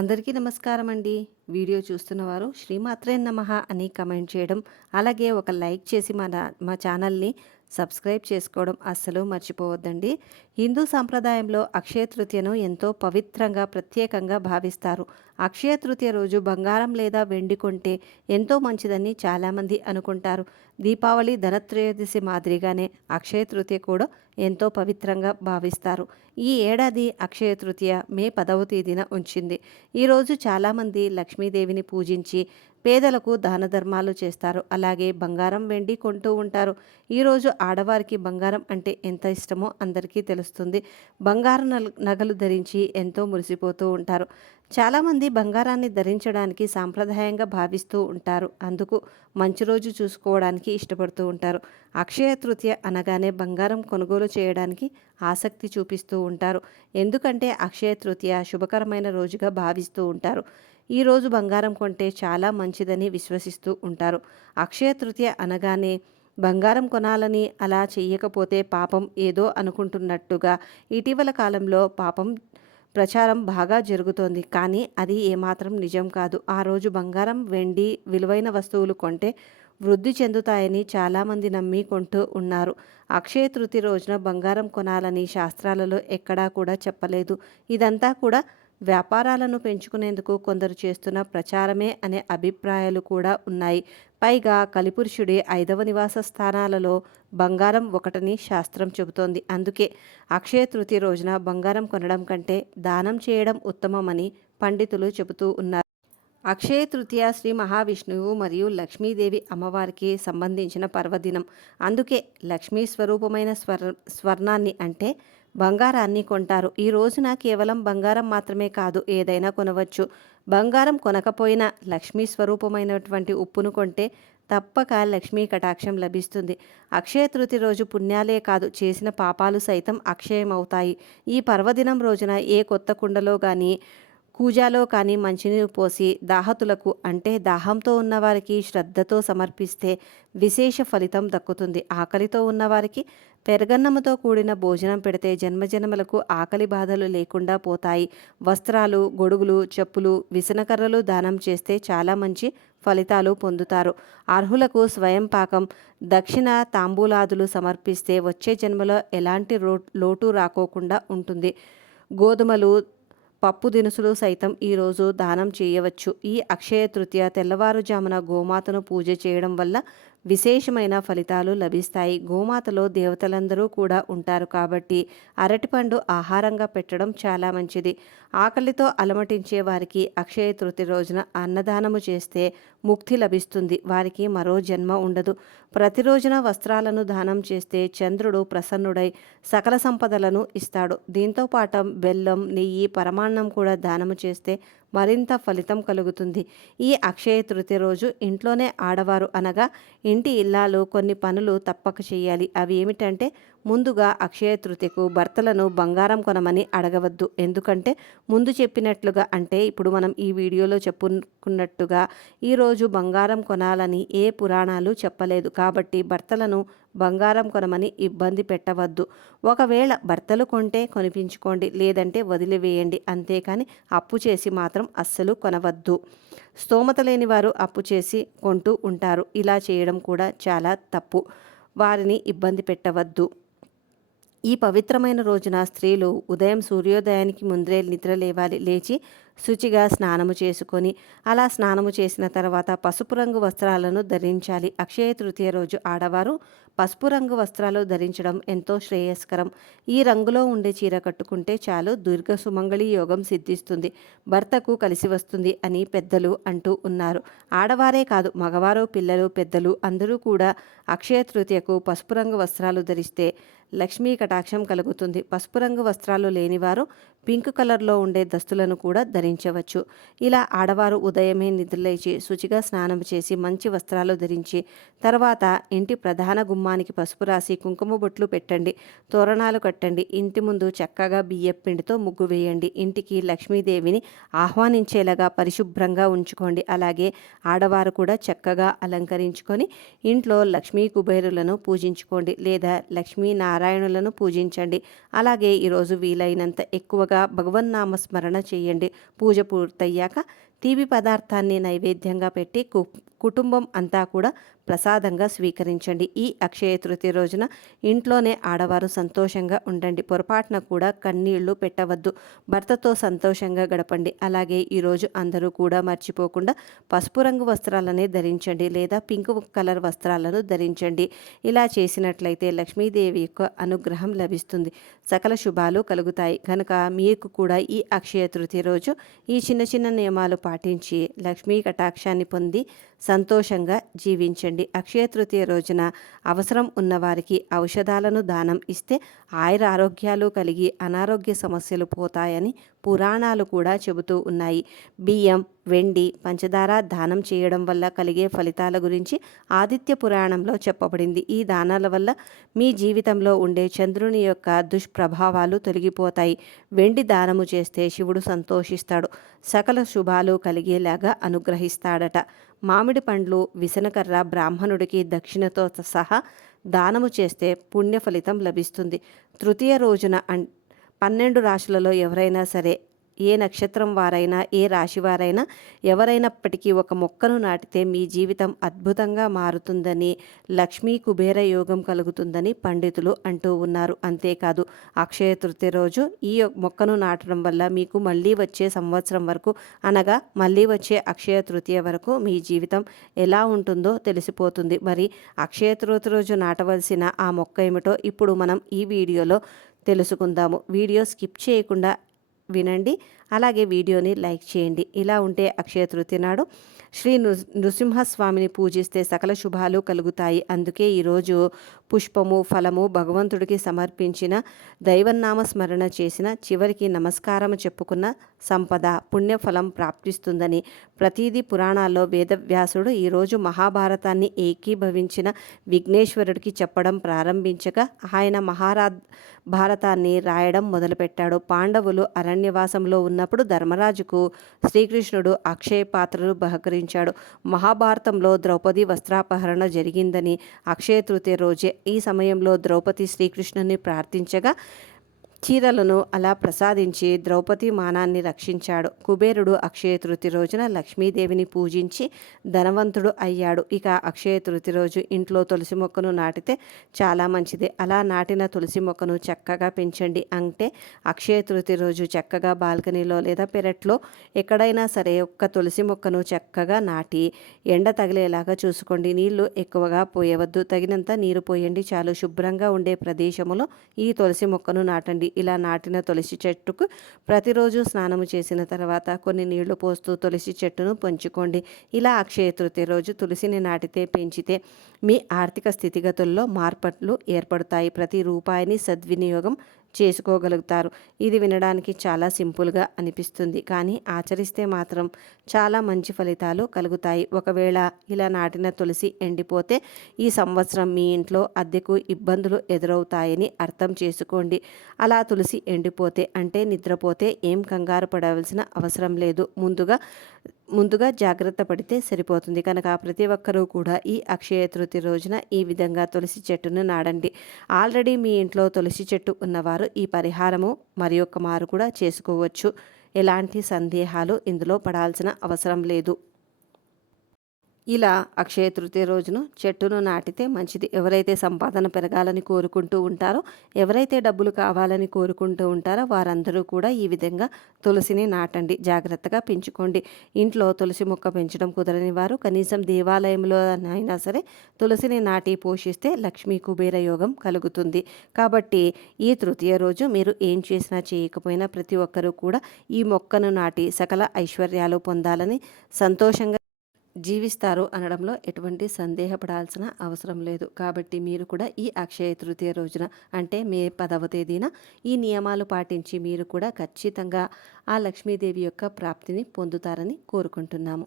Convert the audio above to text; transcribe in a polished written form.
అందరికీ నమస్కారం అండి. వీడియో చూస్తున్నవారు శ్రీమాత్రే నమః అని కమెంట్ చేయడం, అలాగే ఒక లైక్ చేసి మా ఛానల్‌ని సబ్స్క్రైబ్ చేసుకోవడం అస్సలు మర్చిపోవద్దండి. హిందూ సాంప్రదాయంలో అక్షయ తృతీయను ఎంతో పవిత్రంగా, ప్రత్యేకంగా భావిస్తారు. అక్షయ తృతీయ రోజు బంగారం లేదా వెండి కొంటే ఎంతో మంచిదని చాలామంది అనుకుంటారు. దీపావళి, ధనత్రయోదశి మాదిరిగానే అక్షయ తృతీయ కూడా ఎంతో పవిత్రంగా భావిస్తారు. ఈ ఏడాది అక్షయ తృతీయ మే 10వ తేదీన ఉంచింది. ఈరోజు చాలామంది లక్ష్మీదేవిని పూజించి పేదలకు దాన ధర్మాలు చేస్తారు. అలాగే బంగారం, వెండి కొంటూ ఉంటారు. ఈరోజు ఆడవారికి బంగారం అంటే ఎంత ఇష్టమో అందరికీ తెలుస్తుంది. బంగారు నగలు ధరించి ఎంతో మురిసిపోతూ ఉంటారు. చాలామంది బంగారాన్ని ధరించడానికి సాంప్రదాయంగా భావిస్తూ ఉంటారు. అందుకు మంచి రోజు చూసుకోవడానికి ఇష్టపడుతూ ఉంటారు. అక్షయ తృతీయ అనగానే బంగారం కొనుగోలు చేయడానికి ఆసక్తి చూపిస్తూ ఉంటారు. ఎందుకంటే అక్షయ తృతీయ శుభకరమైన రోజుగా భావిస్తూ ఉంటారు. ఈరోజు బంగారం కొంటే చాలా మంచిదని విశ్వసిస్తూ ఉంటారు. అక్షయ తృతీయ అనగానే బంగారం కొనాలని, అలా చెయ్యకపోతే పాపం ఏదో అనుకుంటున్నట్టుగా ఇటీవల కాలంలో పాపం ప్రచారం బాగా జరుగుతోంది. కానీ అది ఏమాత్రం నిజం కాదు. ఆ రోజు బంగారం, వెండి, విలువైన వస్తువులు కొంటే వృద్ధి చెందుతాయని చాలామంది నమ్మి కొంటూ ఉన్నారు. అక్షయ తృతీయ రోజున బంగారం కొనాలని శాస్త్రాలలో ఎక్కడా కూడా చెప్పలేదు. ఇదంతా కూడా వ్యాపారాలను పెంచుకునేందుకు కొందరు చేస్తున్న ప్రచారమే అనే అభిప్రాయాలు కూడా ఉన్నాయి. పైగా కలిపురుషుడి 5వ నివాస స్థానాలలో బంగారం ఒకటని శాస్త్రం చెబుతోంది. అందుకే అక్షయ తృతీయ రోజున బంగారం కొనడం కంటే దానం చేయడం ఉత్తమమని పండితులు చెబుతూ ఉన్నారు. అక్షయ తృతీయ శ్రీ మహావిష్ణువు మరియు లక్ష్మీదేవి అమ్మవారికి సంబంధించిన పర్వదినం. అందుకే లక్ష్మీ స్వరూపమైన స్వర్ణాన్ని అంటే బంగారాన్ని కొంటారు. ఈ రోజున కేవలం బంగారం మాత్రమే కాదు, ఏదైనా కొనవచ్చు. బంగారం కొనకపోయినా లక్ష్మీ స్వరూపమైనటువంటి ఉప్పును కొంటే తప్పక లక్ష్మీ కటాక్షం లభిస్తుంది. అక్షయ తృతీయ రోజు పుణ్యాలే కాదు, చేసిన పాపాలు సైతం అక్షయమవుతాయి. ఈ పర్వదినం రోజున ఏ కొత్త కుండలో కానీ కూజాలో కానీ మంచినీరు పోసి దాహతులకు అంటే దాహంతో ఉన్నవారికి శ్రద్ధతో సమర్పిస్తే విశేష ఫలితం దక్కుతుంది. ఆకలితో ఉన్నవారికి పెరగన్నముతో కూడిన భోజనం పెడితే జన్మజన్మలకు ఆకలి బాధలు లేకుండా పోతాయి. వస్త్రాలు, గొడుగులు, చెప్పులు, విసనకర్రలు దానం చేస్తే చాలా మంచి ఫలితాలు పొందుతారు. అర్హులకు స్వయం పాకం, దక్షిణ, తాంబూలాదులు సమర్పిస్తే వచ్చే జన్మలో ఎలాంటి లోటు రాకోకుండా ఉంటుంది. గోధుమలు, పప్పు దినుసులు సైతం ఈరోజు దానం చేయవచ్చు. ఈ అక్షయ తృతీయ తెల్లవారుజామున గోమాతను పూజ చేయడం వల్ల విశేషమైన ఫలితాలు లభిస్తాయి. గోమాతలో దేవతలందరూ కూడా ఉంటారు కాబట్టి అరటిపండు ఆహారంగా పెట్టడం చాలా మంచిది. ఆకలితో అలమటించే వారికి అక్షయ తృతీయ రోజున అన్నదానము చేస్తే ముక్తి లభిస్తుంది. వారికి మరో జన్మ ఉండదు. ప్రతిరోజున వస్త్రాలను దానం చేస్తే చంద్రుడు ప్రసన్నుడై సకల సంపదలను ఇస్తాడు. దీంతో పాటు బెల్లం, నెయ్యి, పరమాన్నం కూడా దానము చేస్తే మరింత ఫలితం కలుగుతుంది. ఈ అక్షయ తృతీయ రోజు ఇంట్లోనే ఆడవారు అనగా ఇంటి ఇల్లాలు కొన్ని పనులు తప్పక చేయాలి. అవి ఏమిటంటే, ముందుగా అక్షయ తృతీయకు భర్తలను బంగారం కొనమని అడగవద్దు. ఎందుకంటే ముందు చెప్పినట్లుగా, అంటే ఇప్పుడు మనం ఈ వీడియోలో చెప్పుకున్నట్టుగా ఈరోజు బంగారం కొనాలని ఏ పురాణాలు చెప్పలేదు. కాబట్టి భర్తలను బంగారం కొనమని ఇబ్బంది పెట్టవద్దు. ఒకవేళ భర్తలు కొంటే కొనిపించుకోండి, లేదంటే వదిలివేయండి. అంతేకాని అప్పు చేసి మాత్రం అస్సలు కొనవద్దు. స్తోమత లేని వారు అప్పు చేసి కొంటూ ఉంటారు. ఇలా చేయడం కూడా చాలా తప్పు. వారిని ఇబ్బంది పెట్టవద్దు. ఈ పవిత్రమైన రోజున స్త్రీలు ఉదయం సూర్యోదయానికి ముందే నిద్ర లేవాలి. లేచి శుచిగా స్నానము చేసుకొని, అలా స్నానము చేసిన తర్వాత పసుపు రంగు వస్త్రాలను ధరించాలి. అక్షయ తృతీయ రోజు ఆడవారు పసుపు రంగు వస్త్రాలు ధరించడం ఎంతో శ్రేయస్కరం. ఈ రంగులో ఉండే చీర కట్టుకుంటే చాలు, దీర్ఘ సుమంగళి యోగం సిద్ధిస్తుంది, భర్తకు కలిసి వస్తుంది అని పెద్దలు అంటూ ఉన్నారు. ఆడవారే కాదు, మగవారు, పిల్లలు, పెద్దలు అందరూ కూడా అక్షయ తృతీయకు పసుపు రంగు వస్త్రాలు ధరిస్తే లక్ష్మీ కటాక్షం కలుగుతుంది. పసుపు రంగు వస్త్రాలు లేనివారు పింక్ కలర్లో ఉండే దుస్తులను కూడా ధరించవచ్చు. ఇలా ఆడవారు ఉదయమే నిద్రలేచి శుచిగా స్నానం చేసి మంచి వస్త్రాలు ధరించి తర్వాత ఇంటి ప్రధాన గుమ్మానికి పసుపు రాసి కుంకుమ బొట్లు పెట్టండి, తోరణాలు కట్టండి. ఇంటి ముందు చక్కగా బియ్యపు పిండితో ముగ్గు వేయండి. ఇంటికి లక్ష్మీదేవిని ఆహ్వానించేలాగా పరిశుభ్రంగా ఉంచుకోండి. అలాగే ఆడవారు కూడా చక్కగా అలంకరించుకొని ఇంట్లో లక్ష్మీ కుబేరులను పూజించుకోండి, లేదా లక్ష్మీ నారాయణులను పూజించండి. అలాగే ఈరోజు వీలైనంత ఎక్కువగా ఎక్కువగా భగవన్నామ స్మరణ చేయండి. పూజ పూర్తయ్యాక తీపి పదార్థాన్ని నైవేద్యంగా పెట్టి కుటుంబం అంతా కూడా ప్రసాదంగా స్వీకరించండి. ఈ అక్షయ తృతీయ రోజున ఇంట్లోనే ఆడవారు సంతోషంగా ఉండండి. పొరపాటున కూడా కన్నీళ్లు పెట్టవద్దు. భర్తతో సంతోషంగా గడపండి. అలాగే ఈరోజు అందరూ కూడా మర్చిపోకుండా పసుపు రంగు వస్త్రాలనే ధరించండి లేదా పింక్ కలర్ వస్త్రాలను ధరించండి. ఇలా చేసినట్లయితే లక్ష్మీదేవి యొక్క అనుగ్రహం లభిస్తుంది. సకల శుభాలు కలుగుతాయి. కనుక మీకు కూడా ఈ అక్షయ తృతీయ రోజు ఈ చిన్న చిన్న నియమాలు పాటించి లక్ష్మీ కటాక్షాన్ని పొంది సంతోషంగా జీవించండి. అక్షయ తృతీయ రోజున అవసరం ఉన్నవారికి ఔషధాలను దానం ఇస్తే ఆయుర ఆరోగ్యాలు కలిగి అనారోగ్య సమస్యలు పోతాయని పురాణాలు కూడా చెబుతూ ఉన్నాయి. బియ్యం, వెండి, పంచదార దానం చేయడం వల్ల కలిగే ఫలితాల గురించి ఆదిత్య పురాణంలో చెప్పబడింది. ఈ దానాల వల్ల మీ జీవితంలో ఉండే చంద్రుని యొక్క దుష్ప్రభావాలు తొలగిపోతాయి. వెండి దానము చేస్తే శివుడు సంతోషిస్తాడు. సకల శుభాలు కలిగేలాగా అనుగ్రహిస్తాడట. మామిడి పండ్లు, విసనకర్ర బ్రాహ్మణుడికి దక్షిణతో సహా దానము చేస్తే పుణ్య ఫలితం లభిస్తుంది. తృతీయ రోజున 12 రాశులలో ఎవరైనా సరే, ఏ నక్షత్రం వారైనా, ఏ రాశి వారైనా, ఎవరైనప్పటికీ ఒక మొక్కను నాటితే మీ జీవితం అద్భుతంగా మారుతుందని, లక్ష్మీ కుబేర యోగం కలుగుతుందని పండితులు అంటూ ఉన్నారు. అంతేకాదు అక్షయ తృతీయ రోజు ఈ మొక్కను నాటడం వల్ల మీకు మళ్ళీ వచ్చే సంవత్సరం వరకు, అనగా మళ్ళీ వచ్చే అక్షయ తృతీయ వరకు మీ జీవితం ఎలా ఉంటుందో తెలిసిపోతుంది. మరి అక్షయ తృతీయ రోజు నాటవలసిన ఆ మొక్క ఏమిటో ఇప్పుడు మనం ఈ వీడియోలో తెలుసుకుందాము. వీడియో స్కిప్ చేయకుండా వినండి. అలాగే వీడియోని లైక్ చేయండి. ఇలా ఉంటే అక్షయ తృతీయ నాడు శ్రీ నృసింహస్వామిని పూజిస్తే సకల శుభాలు కలుగుతాయి. అందుకే ఈరోజు పుష్పము, ఫలము భగవంతుడికి సమర్పించిన, దైవనామ స్మరణ చేసిన, చివరికి నమస్కారం చెప్పుకున్న సంపద, పుణ్యఫలం ప్రాప్తిస్తుందని ప్రతీది పురాణాల్లో వేదవ్యాసుడు ఈరోజు మహాభారతాన్ని ఏకీభవించిన విఘ్నేశ్వరుడికి చెప్పడం ప్రారంభించగా ఆయన భారతాన్ని రాయడం మొదలుపెట్టాడు. పాండవులు అరణ్యవాసంలో ఉన్నప్పుడు ధర్మరాజుకు శ్రీకృష్ణుడు అక్షయ పాత్రలు బహకరించాడు. మహాభారతంలో ద్రౌపది వస్త్రాపహరణ జరిగిందని అక్షయ తృతీయ రోజే. ఈ సమయంలో ద్రౌపది శ్రీకృష్ణుని ప్రార్థించగా చీరలను అలా ప్రసాదించి ద్రౌపది మానాన్ని రక్షించాడు. కుబేరుడు అక్షయ తృతీయ రోజున లక్ష్మీదేవిని పూజించి ధనవంతుడు అయ్యాడు. ఇక అక్షయ తృతీయ రోజు ఇంట్లో తులసి మొక్కను నాటితే చాలా మంచిది. అలా నాటిన తులసి మొక్కను చక్కగా పెంచండి. అంటే అక్షయ తృతీయ రోజు చక్కగా బాల్కనీలో లేదా పెరట్లో ఎక్కడైనా సరే ఒక్క తులసి మొక్కను చక్కగా నాటి ఎండ తగిలేలాగా చూసుకోండి. నీళ్లు ఎక్కువగా పోయవద్దు. తగినంత నీరు పోయండి చాలు. శుభ్రంగా ఉండే ప్రదేశంలో ఈ తులసి మొక్కను నాటండి. ఇలా నాటిన తులసి చెట్టుకు ప్రతిరోజు స్నానము చేసిన తర్వాత కొన్ని నీళ్లు పోస్తూ తులసి చెట్టును పెంచుకోండి. ఇలా అక్షయ తృతీయ రోజు తులసిని నాటితే, పెంచితే మీ ఆర్థిక స్థితిగతుల్లో మార్పులు ఏర్పడతాయి. ప్రతి రూపాయిని సద్వినియోగం చేసుకోగలుగుతారు. ఇది వినడానికి చాలా సింపుల్గా అనిపిస్తుంది, కానీ ఆచరిస్తే మాత్రం చాలా మంచి ఫలితాలు కలుగుతాయి. ఒకవేళ ఇలా నాటిన తులసి ఎండిపోతే ఈ సంవత్సరం మీ ఇంట్లో అద్దెకు ఇబ్బందులు ఎదురవుతాయని అర్థం చేసుకోండి. అలా తులసి ఎండిపోతే అంటే నిద్రపోతే ఏం కంగారు పడవలసిన అవసరం లేదు. ముందుగా జాగ్రత్త పడితే సరిపోతుంది. కనుక ప్రతి ఒక్కరూ కూడా ఈ అక్షయ తృతీయ రోజున ఈ విధంగా తులసి చెట్టును నాడండి. ఆల్రెడీ మీ ఇంట్లో తులసి చెట్టు ఉన్నవారు ఈ పరిహారము మరి ఒక్క మారు కూడా చేసుకోవచ్చు. ఎలాంటి సందేహాలు ఇందులో పడాల్సిన అవసరం లేదు. ఇలా అక్షయ తృతీయ రోజును చెట్టును నాటితే మంచిది. ఎవరైతే సంపాదన పెరగాలని కోరుకుంటూ ఉంటారో, ఎవరైతే డబ్బులు కావాలని కోరుకుంటూ ఉంటారో వారందరూ కూడా ఈ విధంగా తులసిని నాటండి. జాగ్రత్తగా పెంచుకోండి. ఇంట్లో తులసి మొక్క పెంచడం కుదరని వారు కనీసం దేవాలయంలో అయినా సరే తులసిని నాటి పోషిస్తే లక్ష్మీ కుబేర యోగం కలుగుతుంది. కాబట్టి ఈ తృతీయ రోజు మీరు ఏం చేసినా చేయకపోయినా ప్రతి ఒక్కరూ కూడా ఈ మొక్కను నాటి సకల ఐశ్వర్యాలు పొందాలని, సంతోషంగా జీవిస్తారు అనడంలో ఎటువంటి సందేహపడాల్సిన అవసరం లేదు. కాబట్టి మీరు కూడా ఈ అక్షయ తృతీయ రోజున అంటే మే 10వ తేదీన ఈ నియమాలు పాటించి మీరు కూడా ఖచ్చితంగా ఆ లక్ష్మీదేవి యొక్క ప్రాప్తిని పొందుతారని కోరుకుంటున్నాము.